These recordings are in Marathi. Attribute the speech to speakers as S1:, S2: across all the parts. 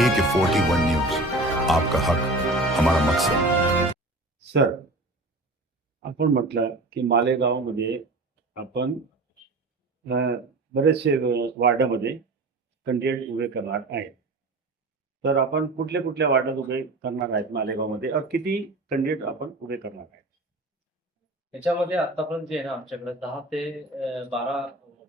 S1: A K forty one news आपका हक हमारा मकसद।
S2: सर आपण म्हटलं की मालेगावमध्ये आपण बरेचसे वार्डामध्ये कंटेंट उभे करणार आहेत. तर आपण कुठल्या कुठल्या वार्डात उभे करणार आहेत मालेगावमध्ये? और किती कंटेंट आपण उभे करणार आहेत?
S3: त्याच्यामध्ये आतापर्यंत जे आहे ना आमच्याकडे दहा ते बारा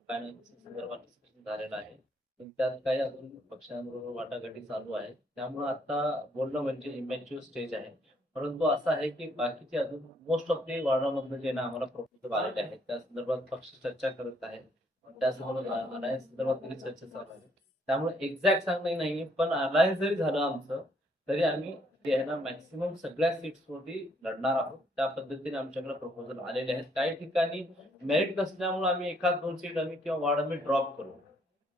S3: पॅनल संदर्भात डिस्कशन झालेलं आहे. पण त्यात काही अजून पक्षांबरोबर वाटाघाटी चालू आहे. त्यामुळे आता बोलणं म्हणजे इमॅच्युअर स्टेज आहे. परंतु असं आहे की बाकीचे अजून मोस्ट ऑफ दी वार्डामधनं जे ना आम्हाला प्रपोजल आलेले आहेत त्या संदर्भात पक्ष चर्चा करत आहे. त्या संदर्भात अलायन्स संदर्भात तरी चर्चा चालू आहे. त्यामुळे एक्झॅक्ट सांगणं नाही पण अलायन्स जरी झालं आमचं तरी आम्ही जे आहे ना मॅक्सिमम सगळ्या सीट्सवरती लढणार आहोत. त्या पद्धतीने आमच्याकडे प्रपोजल आलेले आहेत. काही ठिकाणी मेरिट नसल्यामुळे आम्ही एखाद दोन सीट आम्ही किंवा वार्ड आम्ही ड्रॉप करू.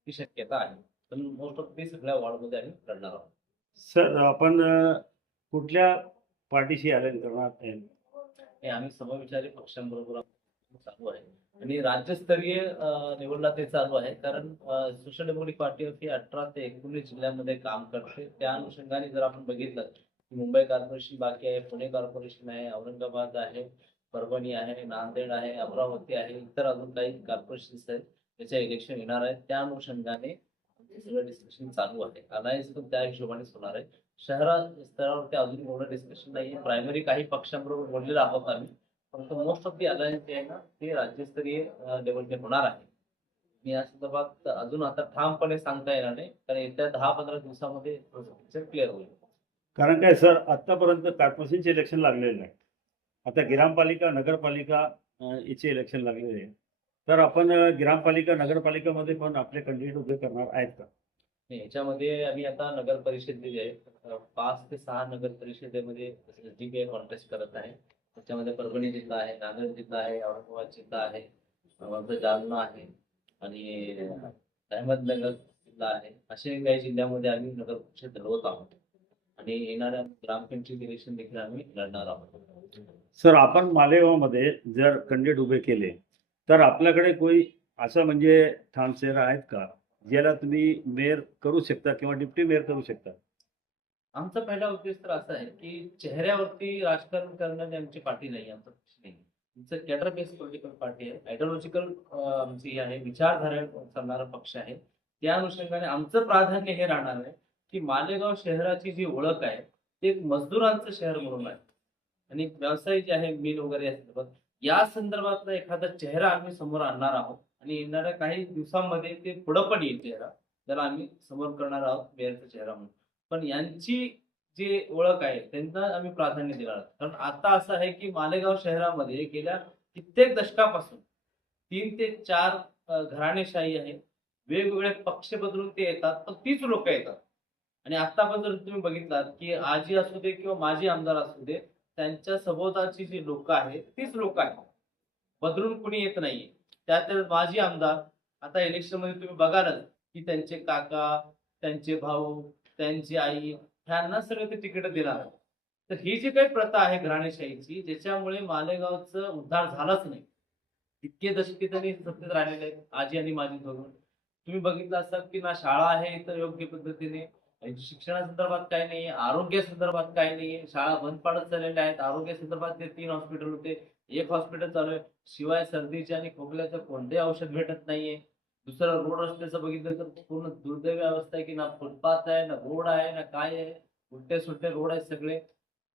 S3: ही शक्यता आहे. पण मोस्ट ऑफ ती सगळ्या वॉर्डमध्ये आम्ही लढणार आहोत.
S2: सर आपण कुठल्या पार्टीशी अलाइन करणार आहे
S3: हे आम्ही समविचारी पक्षांबरोबर चालू आहे. आणि राज्यस्तरीय लेवलला ते चालू आहे. कारण सोशल डेमोक्रेटिक पार्टी ही अठरा ते एकोणीस जिल्ह्यामध्ये काम करते. त्या अनुषंगाने जर आपण बघितलं की मुंबई कॉर्पोरेशन बाकी आहे पुणे कॉर्पोरेशन आहे औरंगाबाद आहे परभणी आहे नांदेड आहे अमरावती आहे इतर अजून काही कॉर्पोरेशन्स आहेत. त्याचे इलेक्शन येणार आहे त्या अनुषंगाने सगळं डिस्कशन चालू आहे. अलायन्स पण त्या हिशोबानेच होणार आहे. शहरा स्तरावरती अजून एवढं डिस्कशन नाही प्रायमरी काही पक्षांबरोबर बोललेलं आहोत आम्ही. परंतु मोस्ट ऑफ दी अलायन्स जे आहे ना ते राज्यस्तरीय लेवलचे होणार आहे. मी या संदर्भात अजून आता ठामपणे सांगता येणार नाही. कारण येत्या दहा पंधरा दिवसामध्ये पिक्चर क्लिअर होईल.
S2: कारण काय सर आतापर्यंत कॉर्पोरेशनचे इलेक्शन लागलेले नाही आता ग्रामपालिका नगरपालिका याचे इलेक्शन लागलेले आहे तर आपण ग्रामपालिका नगरपालिकामध्ये पण आपले कॅन्डिडेट उभे करणार आहेत का?
S3: याच्यामध्ये आम्ही आता नगर परिषद जे आहे. पाच ते सहा नगर परिषदेमध्ये पी कॉन्टेस्ट करत आहे त्याच्यामध्ये परभणी जिल्हा आहे नांदेड जिल्हा आहे औरंगाबाद जिल्हा आहे आमचा जालना आहे आणि अहमदनगर जिल्हा आहे. असे काही जिल्ह्यामध्ये आम्ही नगर परिषद लढवत आहोत आणि येणाऱ्या ग्रामपंचायत इलेक्शन देखील आम्ही लढणार आहोत.
S2: सर आपण मालेगावमध्ये जर कॅन्डिडेट उभे केले तर आपल्याकडे कोणी असं म्हणजे ठामसेर आहेत का? ज्याला तुम्ही मेयर करू शकता किंवा डिप्टी मेयर करू शकता?
S3: आमचा पहिला उद्देश तर असा आहे की चेहऱ्यावरती राजकारण करणारी आमची पार्टी नाही आमचा पक्ष नाही. आमचं कॅडर बेस्ड पॉलिटिकल पार्टी आहे. आयडिओलॉजिकल आमची ही आहे विचारधारा चालणारा पक्ष आहे. त्या अनुषंगाने आमचं प्राधान्य हे राहणार आहे की मालेगाव शहराची जी ओळख आहे ते एक मजदुरांचं शहर म्हणून आहे. आणि व्यवसाय जे आहे मिल वगैरे असतात या संदर्भातला एखादा चेहरा आम्ही समोर आणणार आहोत आणि येणाऱ्या काही दिवसांमध्ये ते पुढं पण येईल चेहरा. त्याला आम्ही समोर करणार आहोत मेयरचा चेहरा म्हणून. पण यांची जी ओळख आहे त्यांना आम्ही प्राधान्य देणार आहोत. कारण आता असं आहे की मालेगाव शहरामध्ये गेल्या कित्येक दशकापासून तीन ते चार घराणेशाही आहे वेगवेगळे पक्ष बदलून ते येतात पण तीच लोक येतात. आणि आता पण जर तुम्ही बघितलात की आजी असू दे किंवा माजी आमदार असू दे त्यांच्या सभोवताची जी लोक आहेत तीच लोक आहेत. बदलून कुणी येत नाहीये. त्यात माजी आमदार आता इलेक्शनमध्ये तुम्ही बघालच की त्यांचे काका त्यांचे भाऊ त्यांची आई ह्यांना सगळे ते तिकीट देणार तर ही जी काही प्रथा आहे घराणेशाहीची ज्याच्यामुळे मालेगावचं उद्धार झालाच नाही. इतके दशके त्यांनी सत्तेत राहिलेले आहेत आजी आणि माझी दोघं तुम्ही बघितलं असाल की ना शाळा आहे इतर योग्य पद्धतीने शिक्षणासंदर्भात काही नाही आरोग्यासंदर्भात काही नाही. शाळा बंद पाडत चाललेल्या आहेत. आरोग्यासंदर्भात ते तीन हॉस्पिटल होते. एक हॉस्पिटल चालू आहे. शिवाय सर्दीचे आणि खोकल्याचं कोणतेही औषध भेटत नाहीये. दुसरं रोड रस्त्याचं बघितलं तर पूर्ण दुर्दैवी अवस्था आहे की ना फुटपाथ आहे ना रोड आहे ना काय आहे. उलटे सुलटे रोड आहेत सगळे.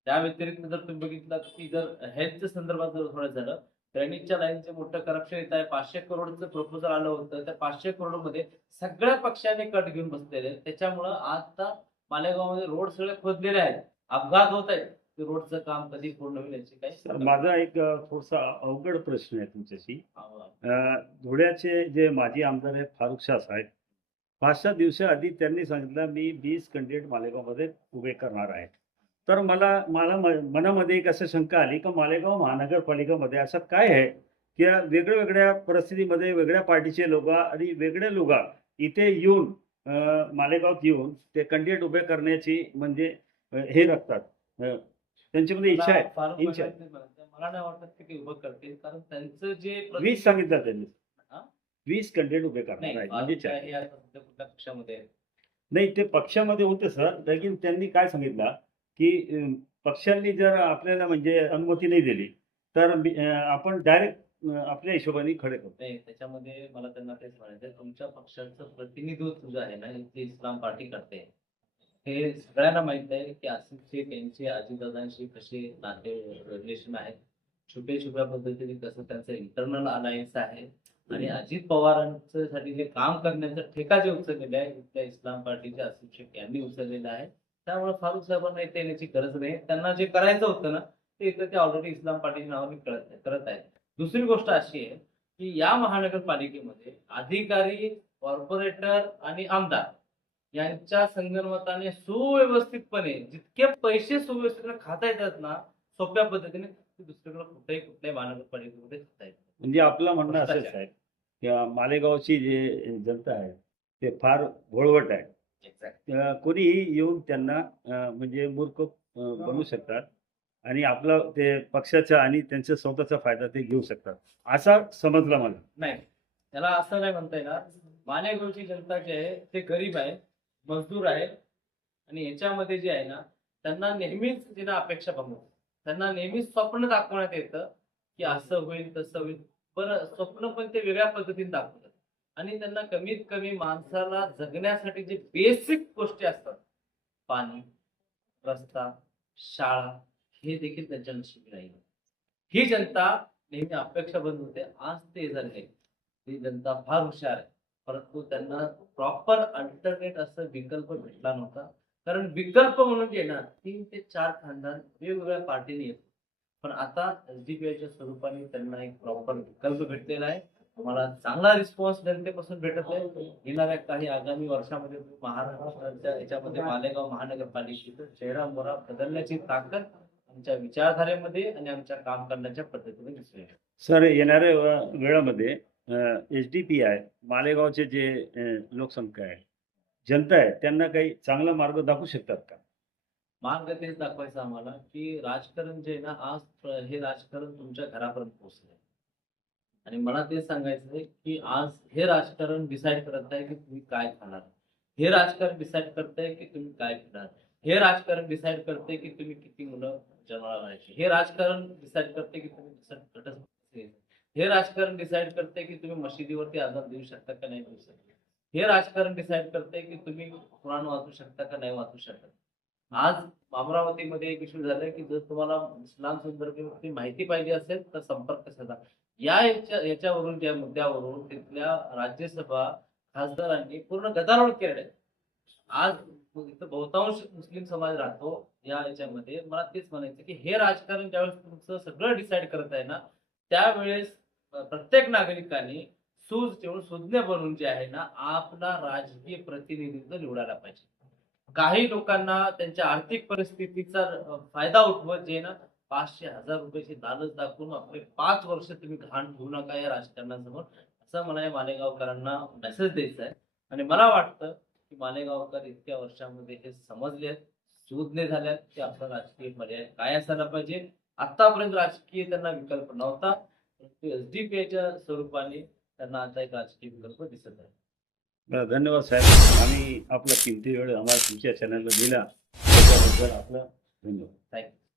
S3: त्या व्यतिरिक्त जर तुम्ही बघितलं की जर हेल्थच्या संदर्भात जर थोडं झालं ड्रेनेजच्या लाईनचे मोठं करप्शन येत आहे. पाचशे करोडचं प्रपोजल आलं होतं. त्या पाचशे करोडमध्ये सगळ्या पक्षाने कट घेऊन बसलेले. त्याच्यामुळं आता मालेगावमध्ये रोड सगळे खोदलेले आहेत. अपघात होत आहेत. ते रोडचं काम कधी पूर्ण होईल याची काही
S2: माझा एक थोडासा अवघड प्रश्न आहे तुमच्याशी. धुळ्याचे जे माजी आमदार आहेत फारुख शाह साहेब पाच सहा दिवसाआधी त्यांनी सांगितलं मी वीस कॅन्डिडेट मालेगावमध्ये उभे करणार आहे. तर मला मला मनामध्ये एक असं शंका आली की मालेगाव महानगरपालिकामध्ये असं काय आहे? की वेगळ्या वेगळ्या परिस्थितीमध्ये वेगळ्या पार्टीचे लोक आणि वेगळे लोक इथे येऊन मालेगावात येऊन ते कॅन्डिडेट उभे करण्याची म्हणजे हे अं, त्यांच्यामध्ये इच्छा आहे.
S3: मला फारुख
S2: इच्छा आहे.
S3: मला- नाही वाटत की ते उभं करतील कारण त्यांचं जे
S2: वीस सांगितलं त्यांनी? वीस कॅन्डिडेट उभे करणार आहेत म्हणजे
S3: कुठल्या पक्षामध्ये?
S2: नाही ते पक्षामध्ये होते सर. लेकिन त्यांनी काय सांगितलं? की पक्षांनी जर आपल्याला म्हणजे अनुमती नाही दिली तर आपण डायरेक्ट आपल्या हिशोबाने खडे करतो.
S3: नाही त्याच्यामध्ये मला त्यांना तेच म्हणायचं तुमच्या पक्षाचं प्रतिनिधित्व जे आहे ना जे इस्लाम पार्टी करते. हे सगळ्यांना माहीत आहे की आसिफ शेख यांचे अजितदादांशी कसे नाते रिलेशन आहेत. छुपे छुप्या पद्धतीने कसं त्यांचं इंटरनल अलायन्स आहे. आणि अजित पवारांच्या साठी जे काम करण्याचा ठेका जे उचललेले आहे त्या इस्लाम पार्टीचे आसिफ शेख यांनी उचललेलं आहे. त्यामुळे फारुख साहेबांना इथे येण्याची गरज नाही. त्यांना जे करायचं होतं ना ते इथं ते ऑलरेडी इस्लाम पार्टीच्या नावाने करत करत आहेत. दुसरी गोष्ट अशी आहे की या महानगरपालिकेमध्ये अधिकारी कॉर्पोरेटर आणि आमदार यांच्या संगणमताने सुव्यवस्थितपणे जितके पैसे सुव्यवस्थितपणे खाता येतात ना सोप्या पद्धतीने दुसरीकडे कुठेही कुठल्याही महानगरपालिकेमध्ये खाता येतात
S2: म्हणजे आपलं म्हणणं असंच. आहे. की मालेगावची जे जनता आहे ते फार भोळवट आहे. अं, कोणीही येऊन त्यांना अं, म्हणजे मूर्ख अं, बनवू शकतात आणि आपला ते पक्षाचा आणि त्यांचा स्वतःचा फायदा ते घेऊ शकतात. असा समजला मला.
S3: नाही. त्याला असं नाही म्हणता येणार. मालेगावची जनता जी आहे ते गरीब आहे मजदूर आहे आणि याच्यामध्ये जे आहे ना त्यांना नेहमीच ना अपेक्षा बघू त्यांना नेहमीच स्वप्न दाखवण्यात येतं की असं होईल तसं होईल. बरं स्वप्न पण ते वेगळ्या पद्धतीने दाखवतात. आणि त्यांना कमीत कमी माणसाला जगण्यासाठी जे बेसिक गोष्टी असतात पाणी रस्ता शाळा हे देखील त्यांच्या नशिबी नाही ही जनता नेहमी अपेक्षा बंद होते आज ते झाले ही जनता फार हुशार आहे. परंतु त्यांना प्रॉपर अल्टरनेट असं विकल्प भेटला नव्हता. कारण विकल्प म्हणून येणार ना तीन ते चार खानदान वेगवेगळ्या पार्टीने येतो पण आता एस एसडीपीआयच्या स्वरूपाने त्यांना एक प्रॉपर विकल्प भेटलेला आहे. मला चांगला रिस्पॉन्स जनतेपासून भेटत आहे येणाऱ्या काही आगामी वर्षामध्ये महाराष्ट्राच्या याच्यामध्ये मालेगाव महानगरपालिकेचा चेहरा मोहरा बदलण्याची ताकद आमच्या विचारधारेमध्ये आणि आमच्या काम करण्याच्या पद्धतीने आहे.
S2: सर येणाऱ्या वेळामध्ये एच डी पी आय मालेगावचे जे लोकसंख्या आहे जनता आहे त्यांना काही चांगला मार्ग दाखवू शकतात का?
S3: मार्ग तेच दाखवायचं आम्हाला की राजकारण जे आहे ना आज हे राजकारण तुमच्या घरापर्यंत पोहोचलंय. आणि मला ते सांगायचं आहे की आज हे राजकारण डिसाईड करत आहे की तुम्ही काय खाणार? हे राजकारण डिसाईड करताय की तुम्ही काय खाणार हे राजकारण डिसाईड करते की तुम्ही किती मुलं जन्माला राहायची? हे राजकारण डिसाईड करते की तुम्ही हे राजकारण डिसाईड करते की तुम्ही मशिदीवरती आजार देऊ शकता का नाही देऊ शकता? हे राजकारण डिसाईड करते की तुम्ही कुराण वाचू शकता का नाही वाचू शकत? आज अमरावतीमध्ये एक इश्यू झालाय की जर तुम्हाला इस्लाम संदर्भात माहिती पाहिजे असेल तर संपर्क साधा. या याच्या याच्यावरून त्या मुद्द्यावरून तिथल्या राज्यसभा खासदारांनी पूर्ण गदारोळ केलेला आहे. आज इथं बहुतांश मुस्लिम समाज राहतो या याच्यामध्ये. मला तेच म्हणायचं की हे राजकारण ज्यावेळेस तुमचं सगळं डिसाईड करत आहे ना त्यावेळेस प्रत्येक नागरिकांनी सूज ठेवून सुज्ञ बनून जे आहे ना आपला राजकीय प्रतिनिधित्व निवडायला पाहिजे. काही लोकांना त्यांच्या आर्थिक परिस्थितीचा फायदा उठवत जे ना पाचशे हजार रुपयाची लालच दाखवून आपले पाच वर्ष तुम्ही घाण ठेवू नका या राजकारणासमोर. असं मला या मालेगावकरांना मेसेज द्यायचा आहे. आणि मला वाटतं की मालेगावकर इतक्या वर्षामध्ये हे समजले आहेत सुज्ञ झाल्यात की आपला राजकीय पर्याय काय असायला पाहिजे. आतापर्यंत राजकीय त्यांना विकल्प नव्हता. परंतु एसडीपीआयच्या स्वरूपाने त्यांना आता एक राजकीय विकल्प दिसत आहे.
S2: धन्यवाद साहेब. आम्ही आपला किमती वेळ आम्हाला तुमच्या चॅनलला दिला. त्याच्याबद्दल आपलं धन्यवाद.
S3: थँक्यू